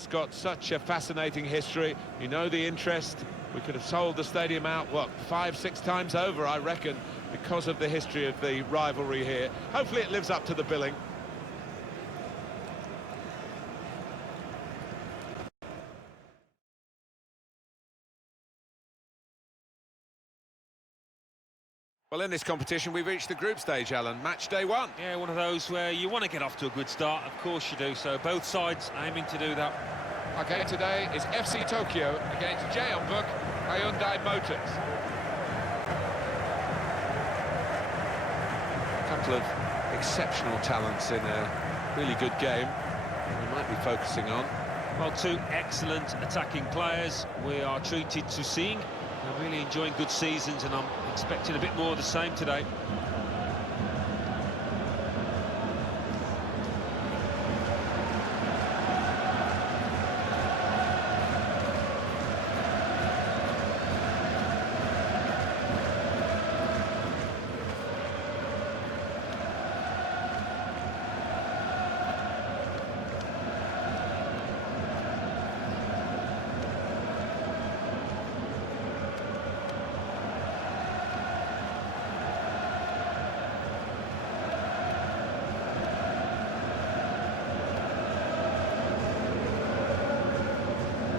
it's got such a fascinating history. You know the interest. We could have sold the stadium out, what, 5-6 times over, I reckon, because of the history of the rivalry here. Hopefully it lives up to the billing. Well, in this competition, we've reached the group stage, Alan. Match day one. Yeah, one of those where you want to get off to a good start. Of course you do. So both sides aiming to do that. Our game today is FC Tokyo against Jeonbuk Hyundai Motors. A couple of exceptional talents in a really good game we might be focusing on. Well, two excellent attacking players we are treated to seeing. They're really enjoying good seasons, and I'm expecting a bit more of the same today.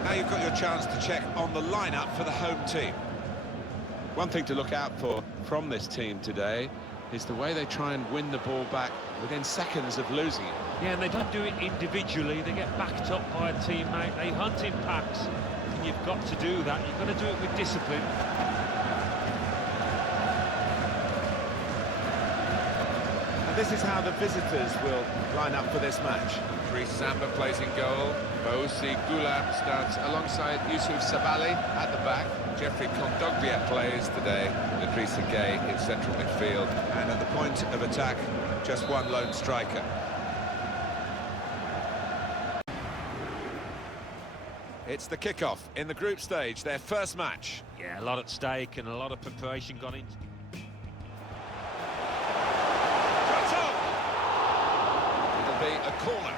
Now you've got your chance to check on the lineup for the home team. One thing to look out for from this team today is the way they try and win the ball back within seconds of losing it. Yeah, and they don't do it individually. They get backed up by a teammate. They hunt in packs, and you've got to do that. You've got to do it with discipline. And this is how the visitors will line up for this match. Chris Samba plays in goal. Bosi Gulam starts alongside Yusuf Sabali at the back. Jeffrey Kondogbia plays today. Idrissa Gueye in central midfield. And at the point of attack, just one lone striker. It's the kickoff in the group stage, their first match. Yeah, a lot at stake and a lot of preparation gone into. It'll be a corner.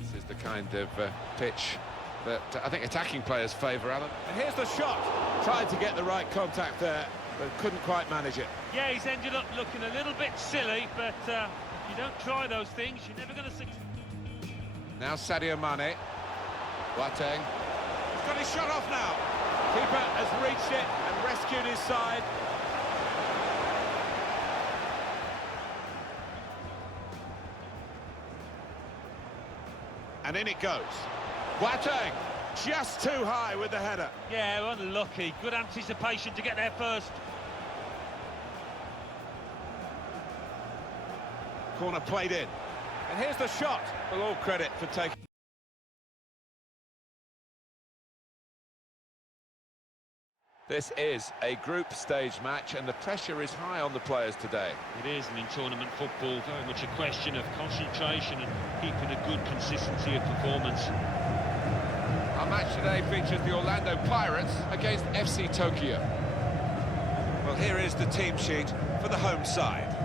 This is the kind of pitch that I think attacking players favour, Alan. And here's the shot. Tried to get the right contact there, but couldn't quite manage it. Yeah, he's ended up looking a little bit silly, but if you don't try those things, you're never going to succeed. Now Sadio Mane. Boateng. He's got his shot off now. Keeper has reached it and rescued his side. And in it goes. Boateng, just too high with the header. Yeah, unlucky. Good anticipation to get there first. Corner played in. And here's the shot. Well, all credit for taking... This is a group stage match, and the pressure is high on the players today. It is, and in tournament football, very much a question of concentration and keeping a good consistency of performance. Our match today features the Orlando Pirates against FC Tokyo. Well, here is the team sheet for the home side.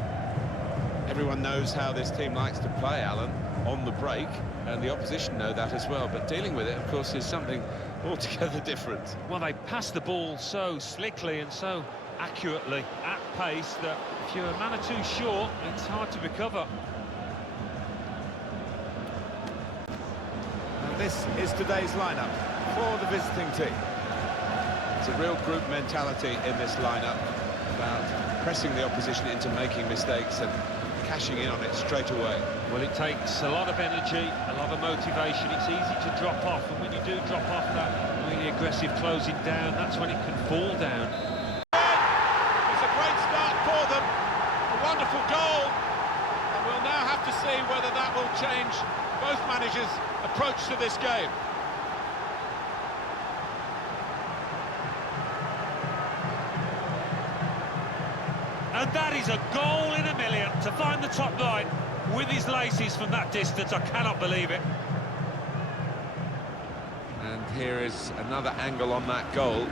Everyone knows how this team likes to play, Alan, on the break, and the opposition know that as well, but dealing with it, of course, is something altogether different. Well, they pass the ball so slickly and so accurately at pace that if you're a man or two short, it's hard to recover. And this is today's lineup for the visiting team. It's a real group mentality in this lineup about pressing the opposition into making mistakes and cashing in on it straight away. Well, it takes a lot of energy, a lot of motivation. It's easy to drop off, and when you do drop off that really aggressive closing down, that's when it can fall down. It's a great start for them, a wonderful goal, and we'll now have to see whether that will change both managers' approach to this game. And that is a goal in a million, to find the top line with his laces from that distance. I cannot believe it. And here is another angle on that goal.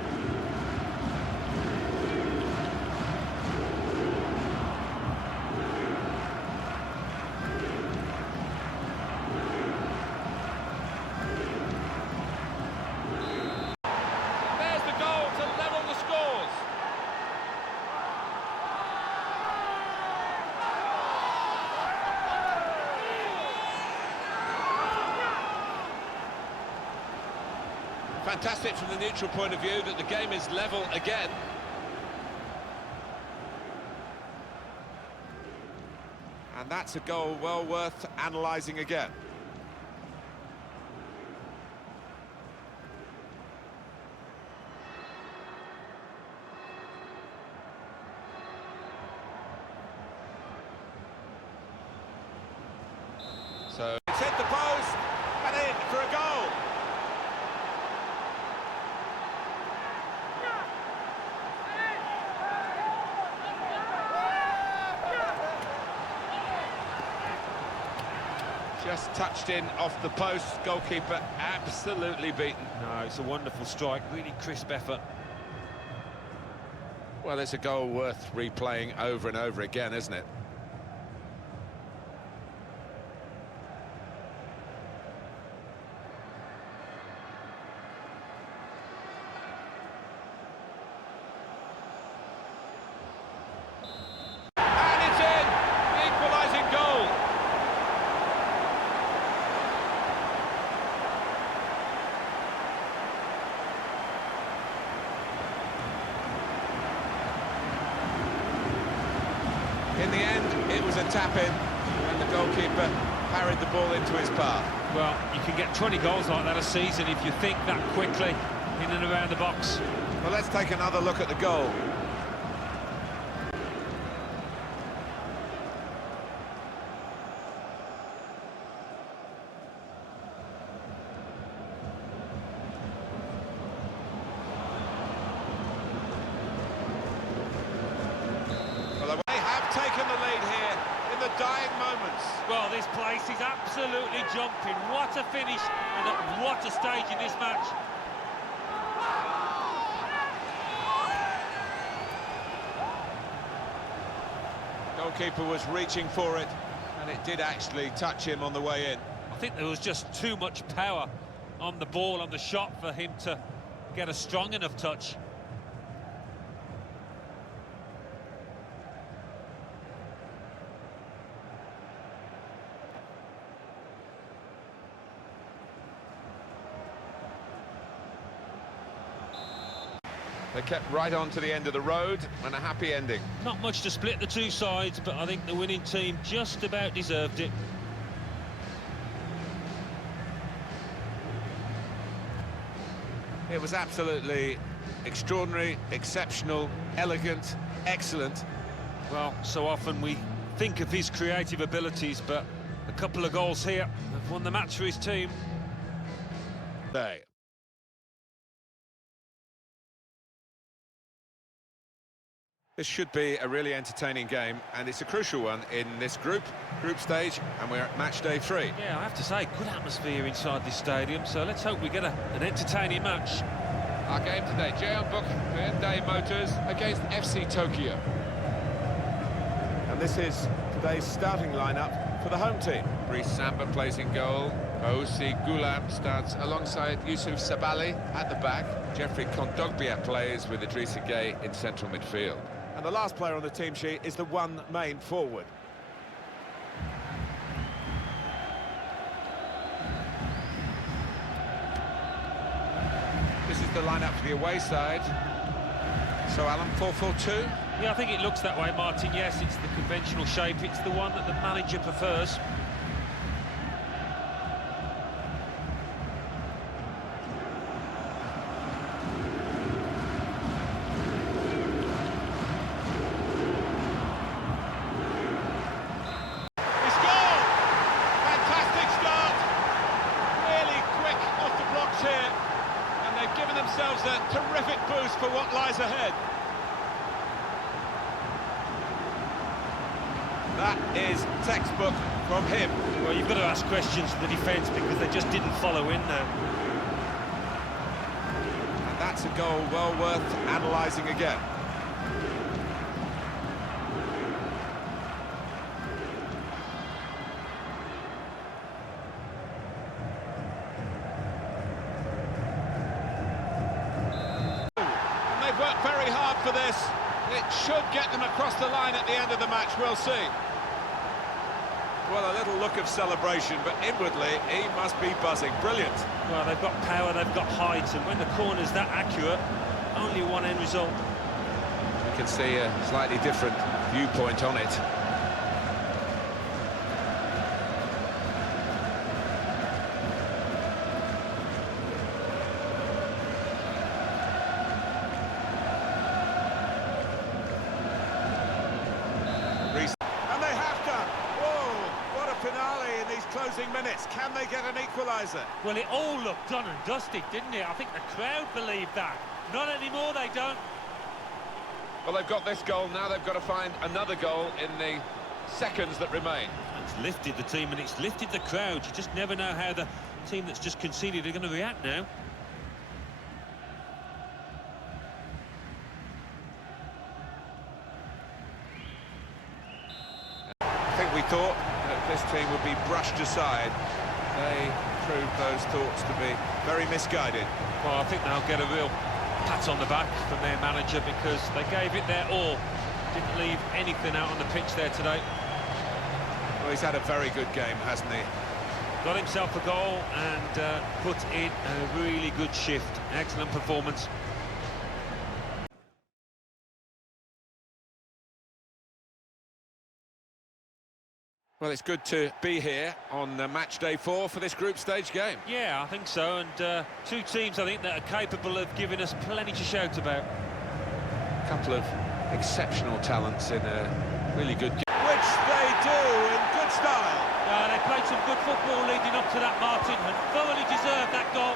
fantastic from the neutral point of view that the game is level again. And that's a goal well worth analysing again. So it's hit the post and in for a goal. Just touched in off the post, goalkeeper absolutely beaten. No, it's a wonderful strike, really crisp effort. Well, it's a goal worth replaying over and over again, isn't it? And it's in! The equalising goal! In the end, it was a tap-in, and the goalkeeper parried the ball into his path. Well, you can get 20 goals like that a season if you think that quickly in and around the box. Well, let's take another look at the goal. Well, they have taken the lead here in the dying moments. Well, this place is absolutely jumping. What a finish and at what a stage in this match. Goalkeeper was reaching for it, and it did actually touch him on the way in. I think there was just too much power on the ball, on the shot, for him to get a strong enough touch. They kept right on to the end of the road, and a happy ending. Not much to split the two sides, but I think the winning team just about deserved it. It was absolutely extraordinary, exceptional, elegant, excellent. Well, so often we think of his creative abilities, but a couple of goals here have won the match for his team. Day. This should be a really entertaining game, and it's a crucial one in this group stage, and we're at match day 3. Yeah, I have to say, good atmosphere inside this stadium, so let's hope we get an entertaining match. Our game today, Jeonbuk Hyundai Motors against FC Tokyo. And this is today's starting lineup for the home team. Brice Samba plays in goal. Osi Gulam starts alongside Yusuf Sabali at the back. Jeffrey Kondogbia plays with Idrissa Gueye in central midfield. And the last player on the team sheet is the one main forward. This is the lineup for the away side. So, Alan, 4-4-2? Yeah, I think it looks that way, Martin. Yes, it's the conventional shape. It's the one that the manager prefers. Themselves a terrific boost for what lies ahead. That is textbook from him. Well, you've got to ask questions to the defence because they just didn't follow in there. And that's a goal well worth analysing again. Worked very hard for this. It should get them across the line at the end of the match, we'll see. Well, a little look of celebration, but inwardly he must be buzzing. Brilliant. Well, they've got power, they've got height, and when the corner's that accurate, only one end result. You can see a slightly different viewpoint on it. And they have done. Whoa, what a finale in these closing minutes. Can they get an equaliser? Well, it all looked done and dusted, didn't it? I think the crowd believed that. Not anymore, they don't. Well, they've got this goal, now they've got to find another goal in the seconds that remain. It's lifted the team and it's lifted the crowd. You just never know how the team that's just conceded are going to react now. I think we thought that this team would be brushed aside. They proved those thoughts to be very misguided. Well, I think they'll get a real pat on the back from their manager because they gave it their all. Didn't leave anything out on the pitch there today. Well, he's had a very good game, hasn't he? Got himself a goal and put in a really good shift. Excellent performance. Well, it's good to be here on match day 4 for this group stage game. Yeah, I think so, and two teams I think that are capable of giving us plenty to shout about. A couple of exceptional talents in a really good game. Which they do in good style. They played some good football leading up to that, Martin, and thoroughly deserved that goal.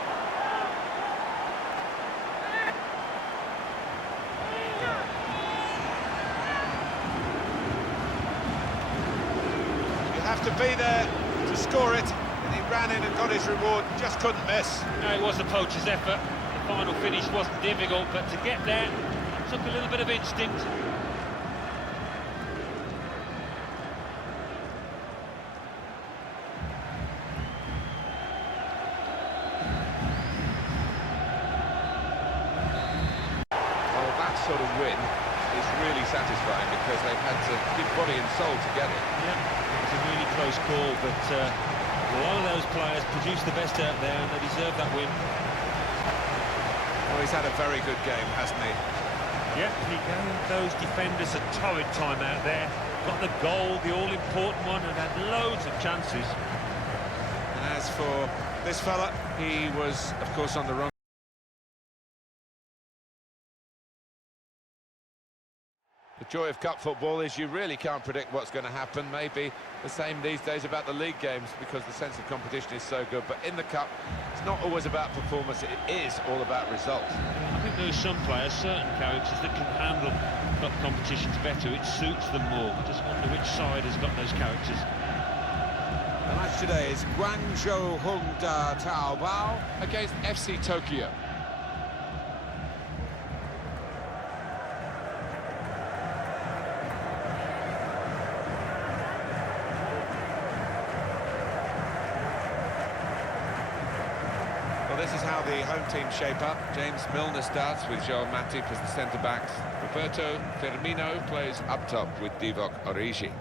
Have to be there to score it, and he ran in and got his reward, just couldn't miss. No, it was the poacher's effort. The final finish wasn't difficult, but to get there took a little bit of instinct. Well, that sort of win is really satisfying because they've had to give body and soul together. Yeah. It was a really close call, but a lot of those players produced the best out there and they deserve that win. Well, he's had a very good game, hasn't he? Yep, he gave those defenders a torrid time out there. Got the goal, the all-important one, and had loads of chances. And as for this fella, he was, of course, on the run. The joy of cup football is you really can't predict what's going to happen. Maybe the same these days about the league games because the sense of competition is so good. But in the cup, it's not always about performance, it is all about results. I think there are some players, certain characters, that can handle cup competitions better. It suits them more. I just wonder which side has got those characters. The match today is Guangzhou Hongda Taobao against FC Tokyo. Well, this is how the home team shape up. James Milner starts with João Matip as the centre-backs. Roberto Firmino plays up top with Divock Origi.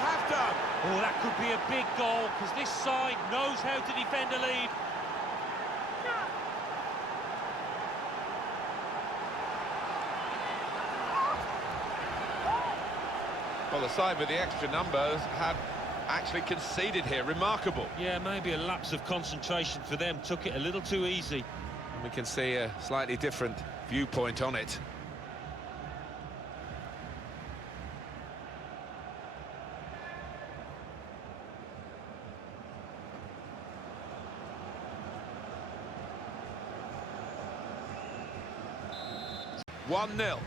Oh, that could be a big goal, because this side knows how to defend a lead. Well, the side with the extra numbers have actually conceded here. Remarkable. Yeah, maybe a lapse of concentration for them. Took it a little too easy. And we can see a slightly different viewpoint on it. One 0.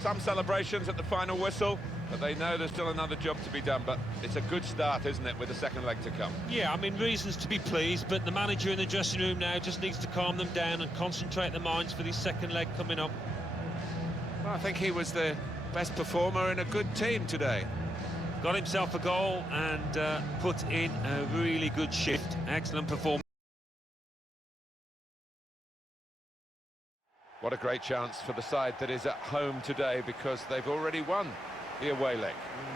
Some celebrations at the final whistle, but they know there's still another job to be done. But it's a good start, isn't it, with the second leg to come? Yeah, I mean, reasons to be pleased, but the manager in the dressing room now just needs to calm them down and concentrate their minds for this second leg coming up. Well, I think he was the best performer in a good team today. Got himself a goal and put in a really good shift. Excellent performance. What a great chance for the side that is at home today, because they've already won the away leg.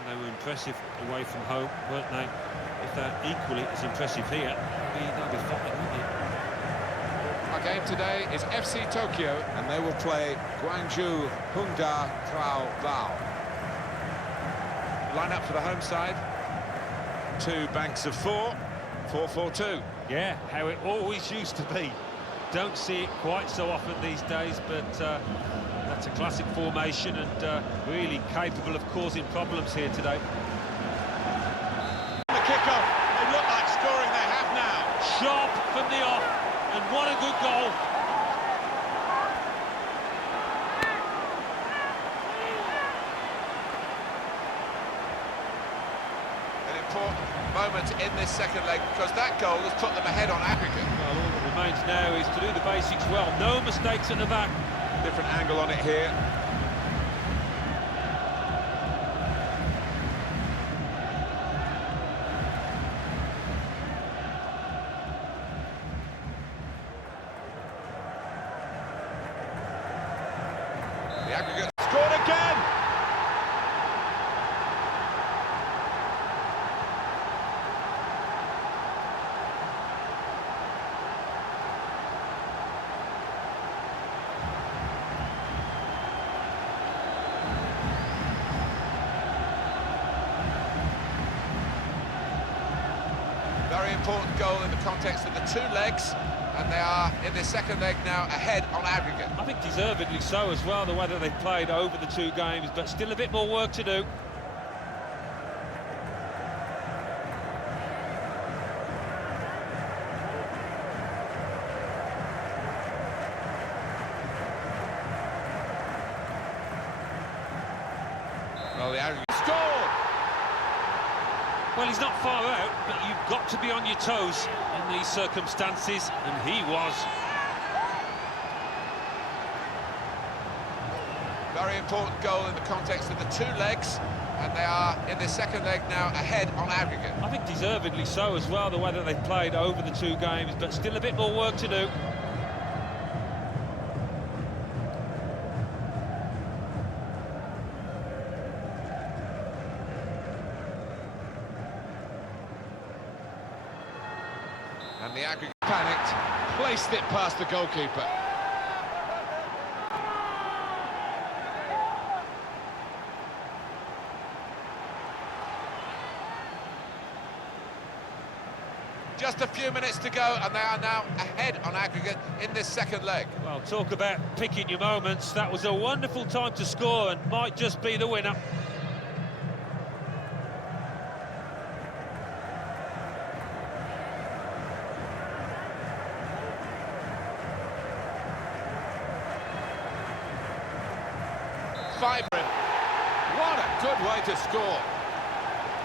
They were impressive away from home, weren't they? If they're equally as impressive here, they'll be fine, won't they? Our game today is FC Tokyo, and they will play Gwangju Hongda Bao. Line up for the home side. Two banks of four, 4-4-2. Yeah, how it always used to be. Don't see it quite so often these days, but that's a classic formation and really capable of causing problems here today. The kick-off, they look like scoring, they have now. Sharp from the off, and what a good goal. An important moment in this second leg, because that goal has put them ahead on aggregate. Well, all that remains now is to do the basics well. No mistakes at the back. Different angle on it here. The aggregate scored again! Very important goal in the context of the two legs, and they are in the second leg now ahead on aggregate. I think deservedly so as well, the way that they've played over the two games, but still a bit more work to do. Well, the aggregate scored! Well, he's not far out, but you've got to be on your toes in these circumstances, and he was. Very important goal in the context of the two legs, and they are in the second leg now ahead on aggregate. I think deservedly so as well, the way that they've played over the two games, but still a bit more work to do. And the aggregate panicked, placed it past the goalkeeper. Just a few minutes to go, and they are now ahead on aggregate in this second leg. Well, talk about picking your moments. That was a wonderful time to score and might just be the winner. Vibrant. What a good way to score.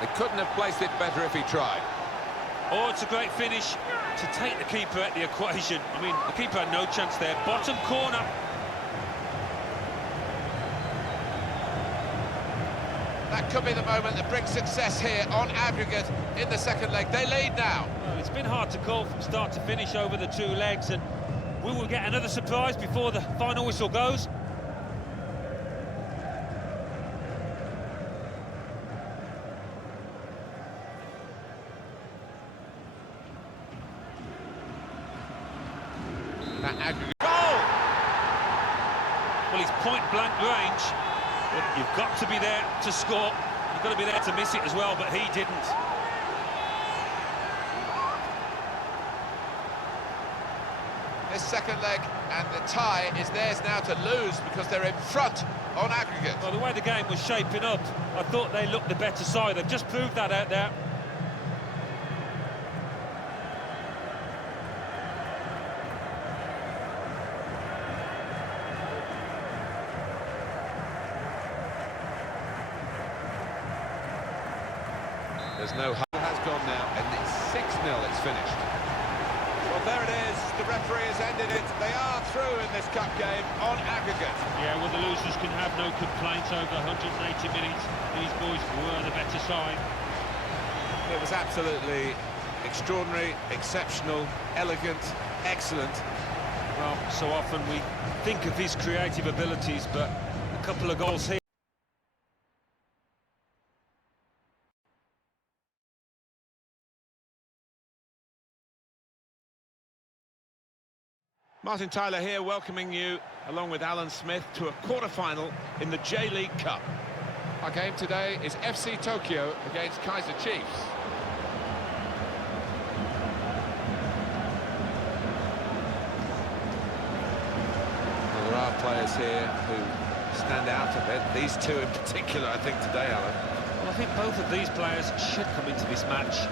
They couldn't have placed it better if he tried. Oh, it's a great finish to take the keeper at the equation. I mean, the keeper had no chance there. Bottom corner. That could be the moment that brings success here on aggregate in the second leg. They lead now. Well, it's been hard to call from start to finish over the two legs, and we will get another surprise before the final whistle goes. That aggregate goal! Well, he's point-blank range, but you've got to be there to score. You've got to be there to miss it as well, but he didn't. This second leg, and the tie is theirs now to lose, because they're in front on aggregate. Well, the way the game was shaping up, I thought they looked the better side. They've just proved that out there. There's no hope. It has gone now, and it's 6-0, it's finished. Well, there it is. The referee has ended it. They are through in this cup game on aggregate. Yeah, well, the losers can have no complaints over 180 minutes. These boys were the better side. It was absolutely extraordinary, exceptional, elegant, excellent. Well, so often we think of his creative abilities, but a couple of goals here. Martin Tyler here, welcoming you, along with Alan Smith, to a quarter-final in the J-League Cup. Our game today is FC Tokyo against Kaizer Chiefs. Well, there are players here who stand out a bit. These two in particular, I think, today, Alan. Well, I think both of these players should come into this match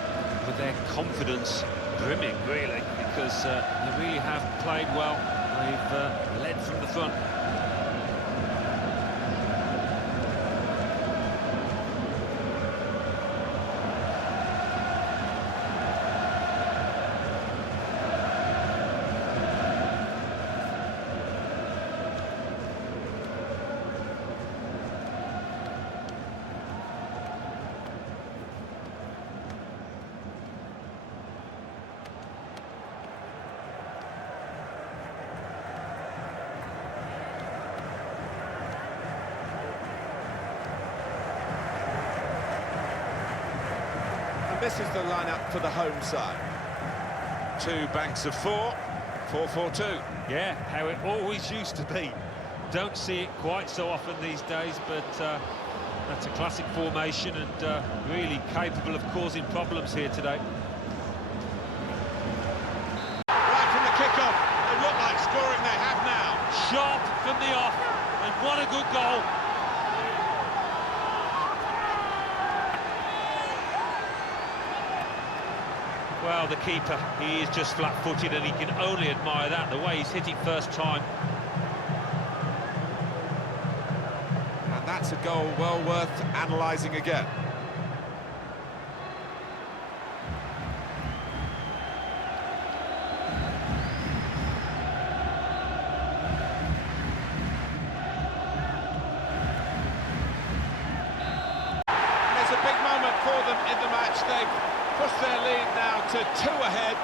with their confidence brimming, really, because they really have played well. They've led from the front. This is the lineup for the home side. Two banks of four, 4-4-2. Yeah, how it always used to be. Don't see it quite so often these days, but that's a classic formation and really capable of causing problems here today. Right from the kick-off, they look like scoring, they have now. Sharp from the off, and what a good goal. Well, the keeper, he is just flat-footed, and he can only admire that, the way he's hit it first time. And that's a goal well worth analysing again. There's a big moment for them in the match. They've pushed their lead now to 2 ahead.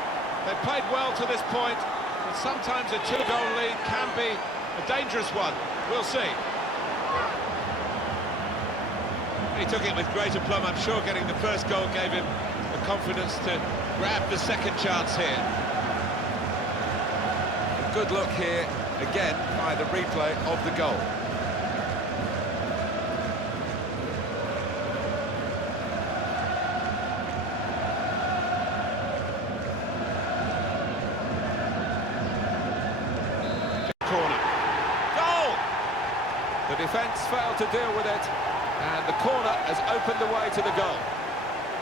They've played well to this point, but sometimes a 2-goal lead can be a dangerous one. We'll see. He took it with great aplomb. I'm sure getting the first goal gave him the confidence to grab the second chance here. A good look here, again, by the replay of the goal. The defence failed to deal with it, and the corner has opened the way to the goal.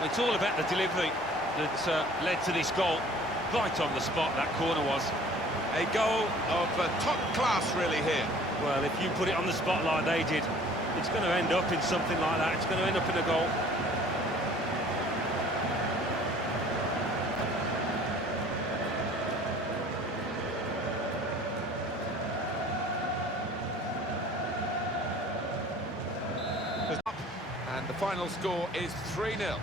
It's all about the delivery that led to this goal. Right on the spot, that corner was. A goal of top class, really, here. Well, if you put it on the spot like they did, it's going to end up in something like that. It's going to end up in a goal. And the final score is 3-0.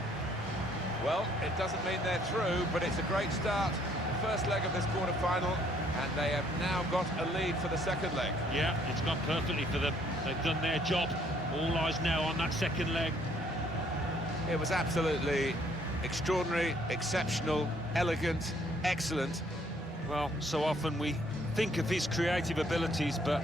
Well, it doesn't mean they're through, but it's a great start. The first leg of this quarter-final, and they have now got a lead for the second leg. Yeah, it's gone perfectly for them. They've done their job. All eyes now on that second leg. It was absolutely extraordinary, exceptional, elegant, excellent. Well, so often we think of his creative abilities, but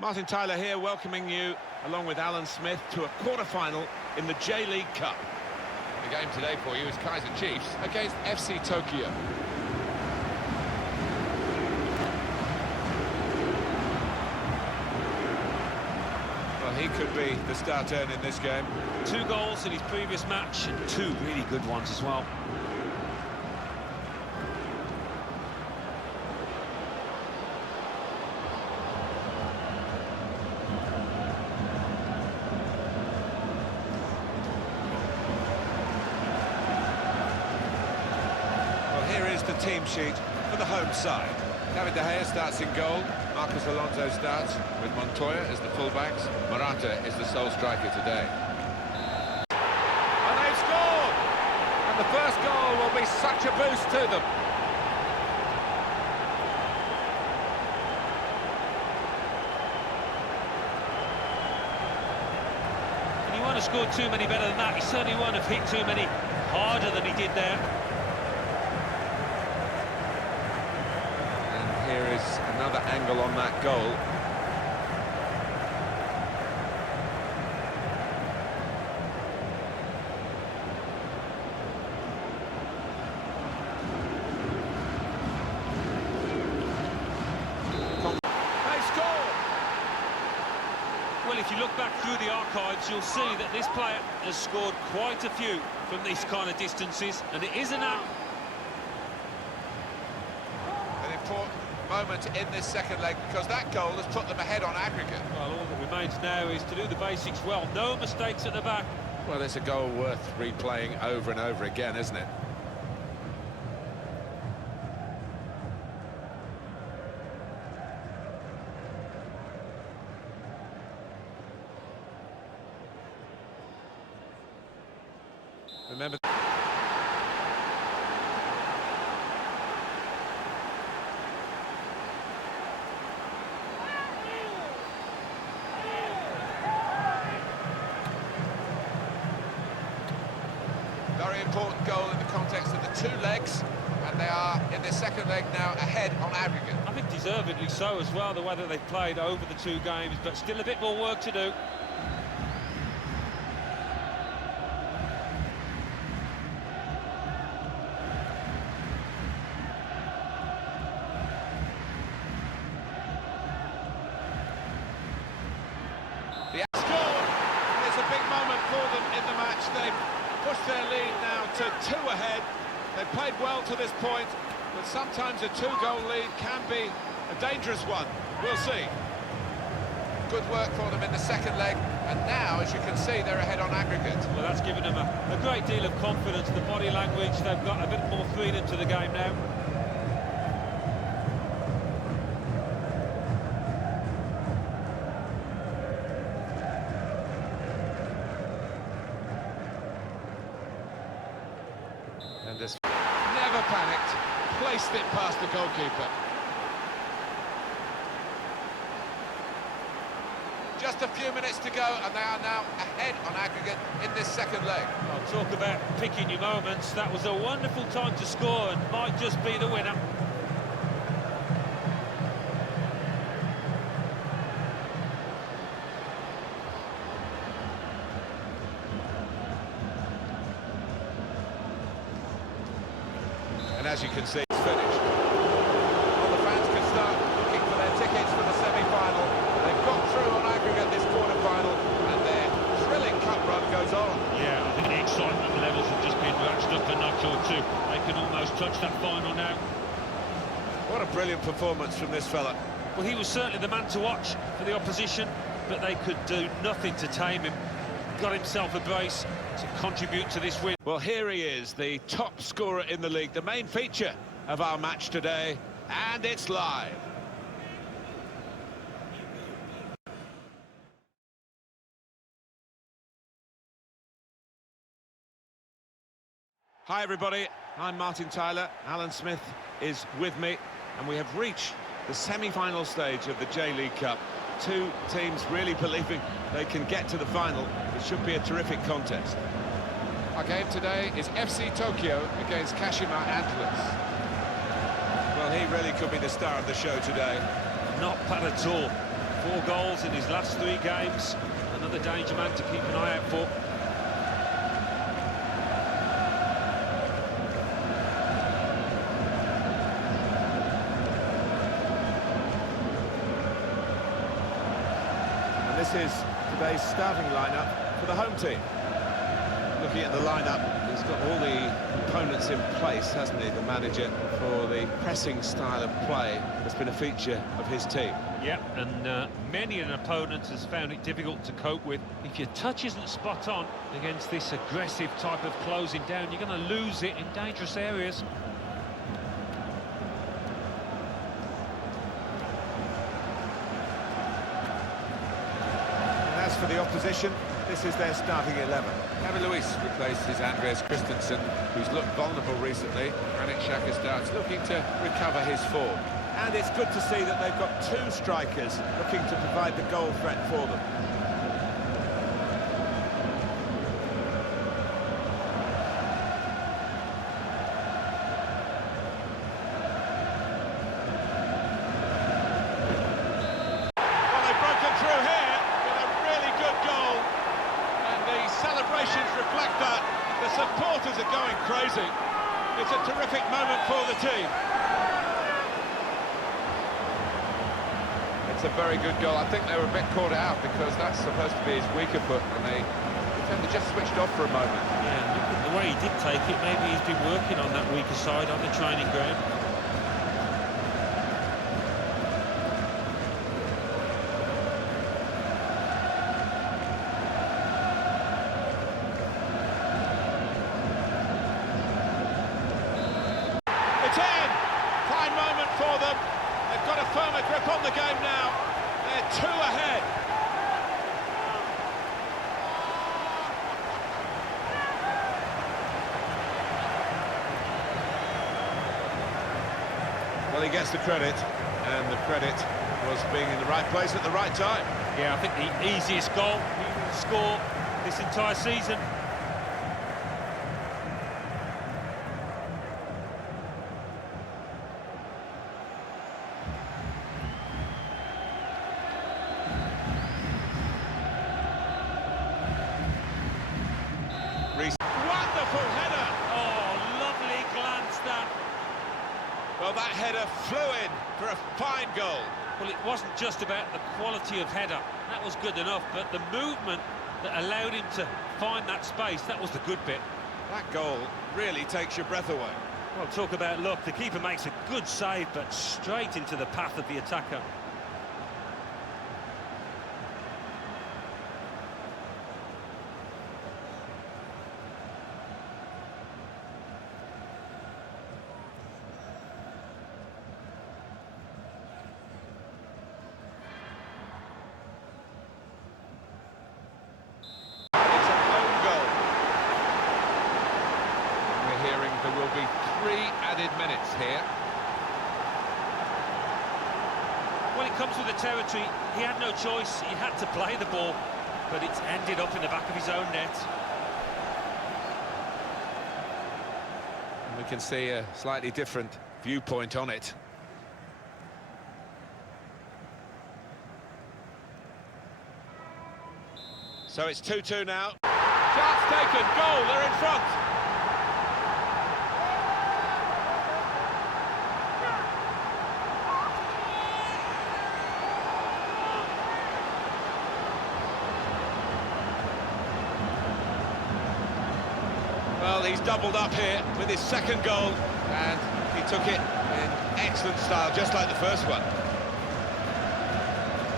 Martin Tyler here, welcoming you, along with Alan Smith, to a quarter-final in the J-League Cup. The game today for you is Kaizer Chiefs against FC Tokyo. Well, he could be the star turn in this game. 2 goals in his previous match, and 2 really good ones as well. The team sheet for the home side. David De Gea starts in goal. Marcos Alonso starts with Montoya as the fullbacks. Morata is the sole striker today. And they've scored! A And the first goal will be such a boost to them. And he won't have scored too many better than that. He certainly won't have hit too many harder than he did there. And here is another angle on that goal. Well, if you look back through the archives, you'll see that this player has scored quite a few from these kind of distances, and it isn't out. An important moment in this second leg, because that goal has put them ahead on aggregate. Well, all that remains now is to do the basics well. No mistakes at the back. Well, it's a goal worth replaying over and over again, isn't it? Remember. Very important goal in the context of the two legs, and they are in their second leg now ahead on aggregate. I think deservedly so as well, the way that they've played over the two games, but still a bit more work to do. The score is a big moment for them in the match. They've pushed their lead now to 2 ahead. They've played well to this point, but sometimes a 2-goal lead can be a dangerous one. We'll see. Good work for them in the second leg, and now, as you can see, they're ahead on aggregate. Well, that's given them a great deal of confidence. The body language, they've got a bit more freedom to the game now. And this never panicked, placed it past the goalkeeper. Just a few minutes to go, and they are now ahead on aggregate in this second leg. I'll talk about picking your moments. That was a wonderful time to score and might just be the winner. And as you can see, it's finished. Well, the fans can start looking for their tickets for the semi-final. They've got through on aggregate this quarter-final, and their thrilling cup run goes on. Yeah, I think the excitement levels have just been ratcheted up a notch or two. They can almost touch that final now. What a brilliant performance from this fella. Well, he was certainly the man to watch for the opposition, but they could do nothing to tame him. Got himself a brace to contribute to this win. Well, here he is, the top scorer in the league, the main feature of our match today, and it's live. Hi, everybody. I'm Martin Tyler. Alan Smith is with me, and we have reached the semi-final stage of the J-League Cup. Two teams really believing they can get to the final. It should be a terrific contest. Our game today is FC Tokyo against Kashima Antlers. Well, he really could be the star of the show today. Not bad at all. 4 goals in his last 3 games. Another danger man to keep an eye out for. This is today's starting lineup for the home team. Looking at the lineup, he's got all the components in place, hasn't he, the manager, for the pressing style of play that's been a feature of his team. Yeah, and many an opponent has found it difficult to cope with. If your touch isn't spot on against this aggressive type of closing down, you're going to lose it in dangerous areas. As for the opposition, This is their starting 11. Kevin Lewis replaces Andreas Christensen, who's looked vulnerable recently. Granit Xhaka starts looking to recover his form. And it's good to see that they've got two strikers looking to provide the goal threat for them. Celebrations reflect that. The supporters are going crazy. It's a terrific moment for the team. It's a very good goal. I think they were a bit caught out because that's supposed to be his weaker foot, and the defender just switched off for a moment. Yeah, look at the way he did take it. Maybe he's been working on that weaker side on the training ground. It's in! Fine moment for them. They've got a firmer grip on the game now. They're two ahead. Well, he gets the credit, and the credit was being in the right place at the right time. Yeah, I think the easiest goal he will score this entire season. Wonderful header. Oh, lovely glance that. Well, that header flew in for a fine goal. Well, it wasn't just about the quality of header. That was good enough, but the movement that allowed him to find that space, that was the good bit. That goal really takes your breath away. Well, talk about luck. The keeper makes a good save, but straight into the path of the attacker. There will be 3 added minutes here. Well, it comes with the territory. He had no choice. He had to play the ball, but it's ended up in the back of his own net. And we can see a slightly different viewpoint on it. So it's 2-2 now. Chance taken, goal, they're in front. Well, he's doubled up here with his second goal, And he took it in excellent style, just like the first one.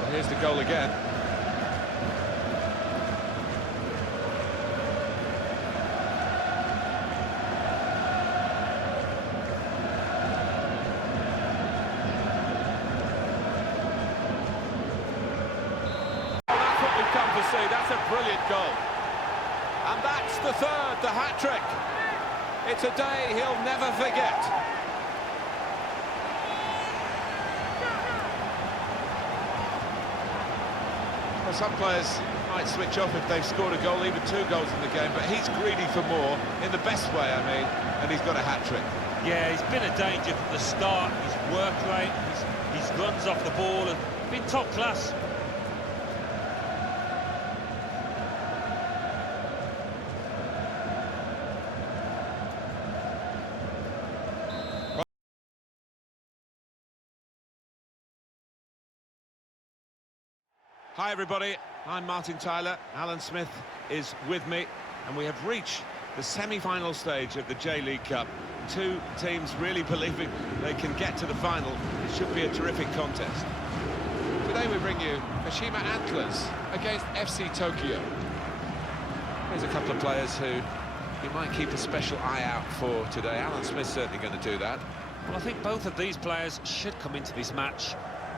Well, here's the goal again. that's what we've come to see. That's a brilliant goal. And that's the third, the hat-trick. It's a day he'll never forget. Well, some players might switch off if they've scored a goal, even 2 goals in the game, but he's greedy for more, in the best way, I mean, and he's got a hat-trick. Yeah, he's been a danger from the start. His work rate, his runs off the ball have been top class. Hi everybody, I'm Martin Tyler, Alan Smith is with me, and we have reached the semi-final stage of the J-League Cup. 2 teams really believing they can get to the final. It should be a terrific contest. Today we bring you Kashima Antlers against FC Tokyo. Here's a couple of players who you might keep a special eye out for today. Alan Smith's certainly going to do that. Well, I think both of these players should come into this match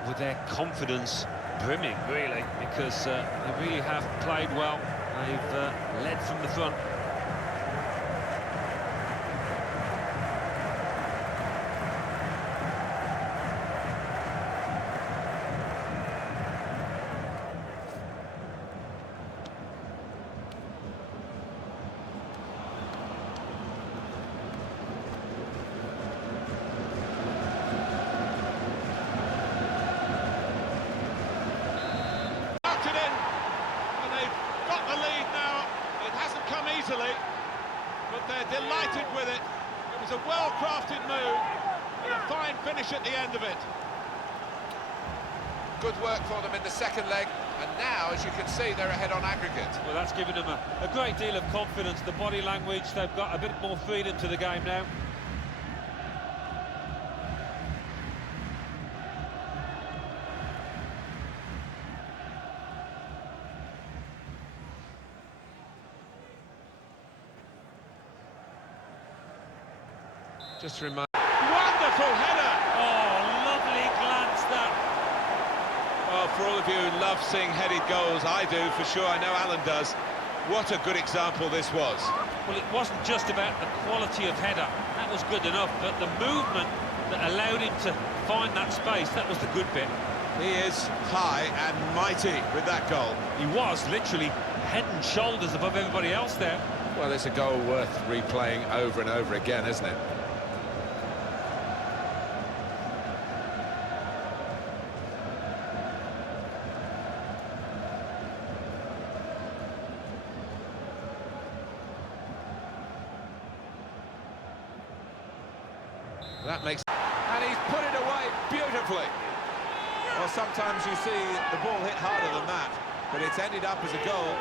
with their confidence brimming, really, because they really have played well They've led from the front. But they're delighted with it. It was a well-crafted move and a fine finish at the end of it. Good work for them in the second leg, and now, as you can see, they're ahead on aggregate. Well, that's given them a great deal of confidence. The body language, they've got a bit more freedom to the game now. Just to remind... Wonderful header! Oh, lovely glance that. Well, for all of you who love seeing headed goals, I do, for sure, I know Alan does. What a good example this was. Well, it wasn't just about the quality of header, that was good enough, but the movement that allowed him to find that space, that was the good bit. He is high and mighty with that goal. He was literally head and shoulders above everybody else there. Well, it's a goal worth replaying over and over again, isn't it? That makes... And he's put it away beautifully. Well, sometimes you see the ball hit harder than that, but it's ended up as a goal.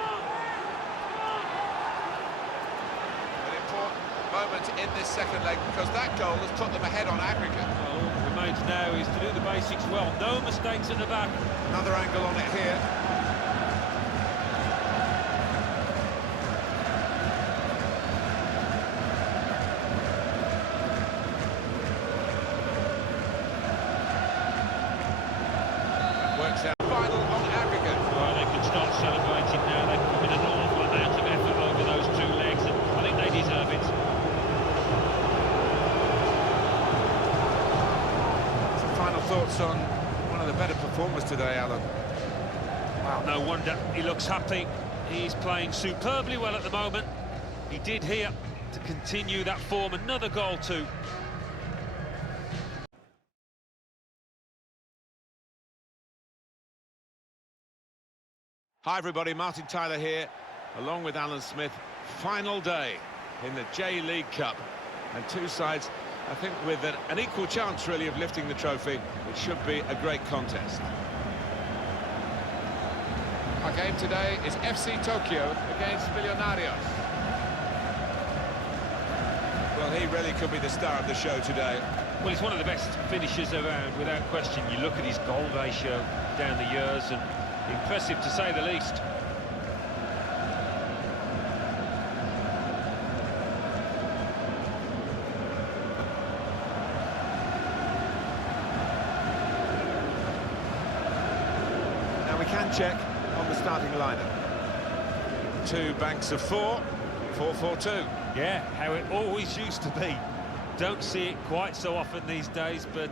An important moment in this second leg, because that goal has put them ahead on aggregate. Well, all that remains now is to do the basics well. No mistakes at the back. Another angle on it here. Works out. Final on aggregate. Well, they can start celebrating now. They've put in an awful amount of effort over those two legs, and I think they deserve it. Some final thoughts on one of the better performers today, Alan? Well, no wonder he looks happy. He's playing superbly well at the moment. He did here to continue that form. Another goal too. Hi everybody, Martin Tyler here, along with Alan Smith. Final day in the J-League Cup, and two sides, I think, with an equal chance really of lifting the trophy. It should be a great contest. Our game today is FC Tokyo against Millonarios. Well, he really could be the star of the show today. Well, he's one of the best finishers around, without question. You look at his goal ratio down the years, and impressive to say the least. Now we can check on the starting lineup. Two banks of four, 4-4-2. Yeah, how it always used to be. Don't see it quite so often these days, but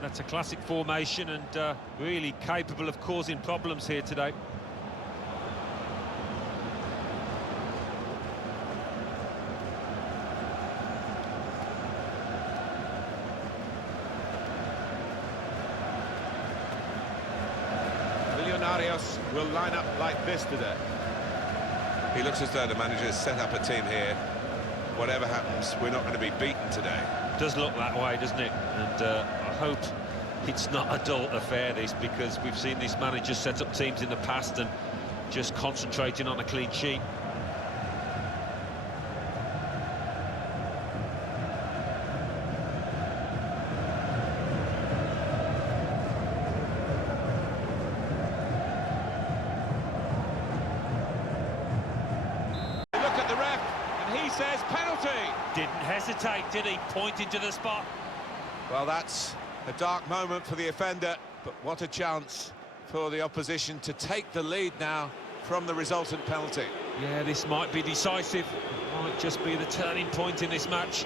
that's a classic formation, and really capable of causing problems here today. Millonarios will line up like this today. He looks as though the manager has set up a team here. Whatever happens, we're not going to be beaten today. Does look that way, doesn't it? And I hope it's not a dull affair, this, because we've seen this manager set up teams in the past and just concentrating on a clean sheet. Look at the ref, and he says penalty. Didn't hesitate, did he? Pointing to the spot. Well, that's a dark moment for the offender, but what a chance for the opposition to take the lead now from the resultant penalty. Yeah, this might be decisive. Might just be the turning point in this match.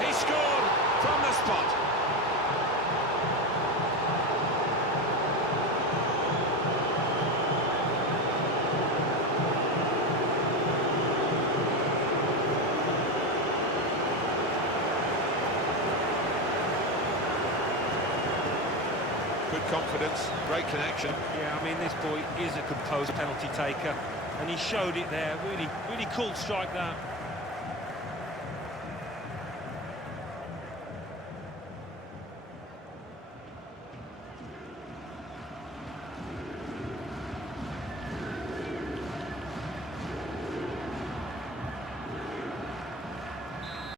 He scored from the spot. Good confidence, great connection. Yeah, I mean, this boy is a composed penalty taker, and he showed it there. Really, really cool strike that.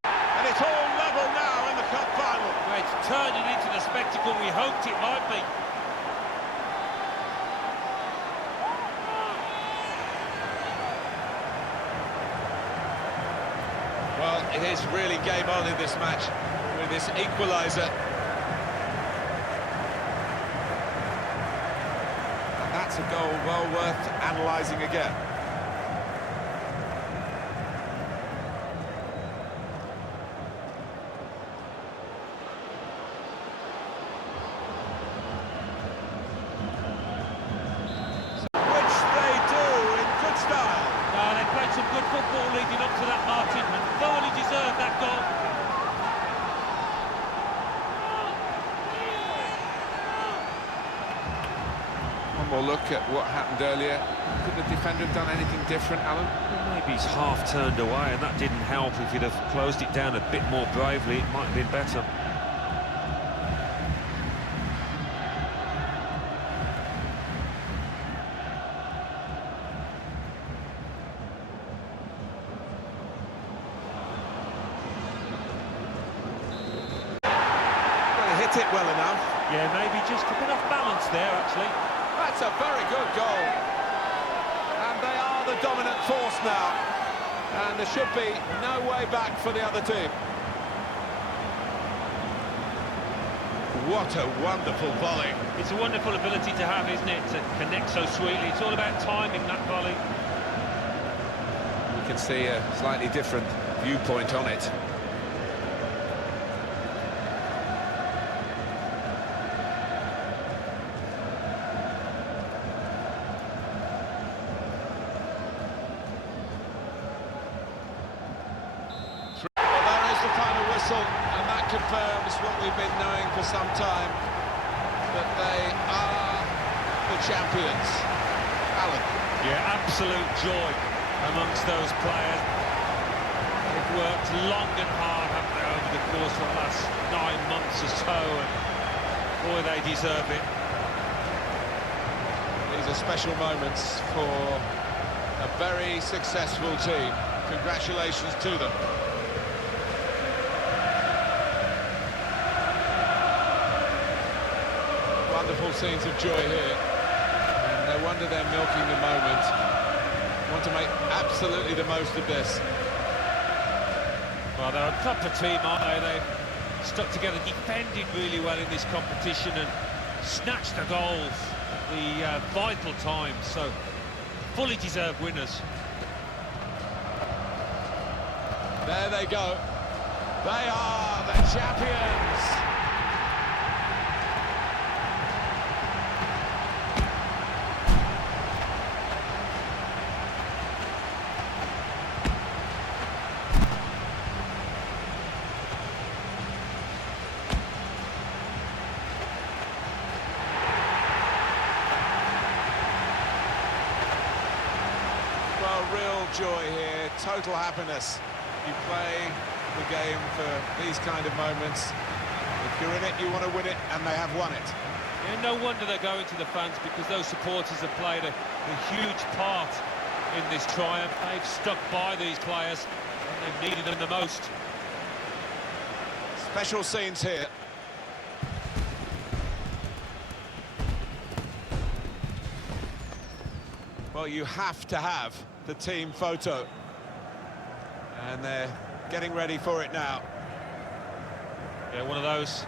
And it's all level now in the cup final. Well, it's turning into the spectacle we hoped it might be. Well, it is really game on in this match with this equaliser. And that's a goal well worth analysing again. Which they do in good style. They played some good football leading up to that, Martin, and thoroughly deserved that goal. One more look at what happened earlier. Could the defender have done anything different, Alan? Well, maybe he's half turned away, and that didn't help. If he'd have closed it down a bit more bravely, it might have been better. Well, he hit it well enough. Yeah, maybe just a bit off balance there, actually. That's a very good goal. And they are the dominant force now. And there should be no way back for the other team. What a wonderful volley. It's a wonderful ability to have, isn't it, to connect so sweetly. It's all about timing, that volley. We can see a slightly different viewpoint on it. Well, there is the final whistle, and that confirms what we've been knowing for some time, that they are the champions. Alan. Yeah, absolute joy amongst those players. They've worked long and hard, haven't they, over the course of the last 9 months or so, and boy, they deserve it. These are special moments for a very successful team. Congratulations to them. Wonderful scenes of joy here. And no wonder they're milking the moment. Want to make absolutely the most of this. Well, they're a proper team, aren't they? They've stuck together, defended really well in this competition and snatched the goals at the vital times, so fully deserved winners. There they go. They are the champions. Well, real joy here, total happiness. You play the game for these kind of moments. If you're in it, you want to win it, and they have won it. Yeah, no wonder they're going to the fans, because those supporters have played a huge part in this triumph. They've stuck by these players, and they've needed them the most. Special scenes here. Well, you have to have the team photo. And they're getting ready for it now. Yeah, one of those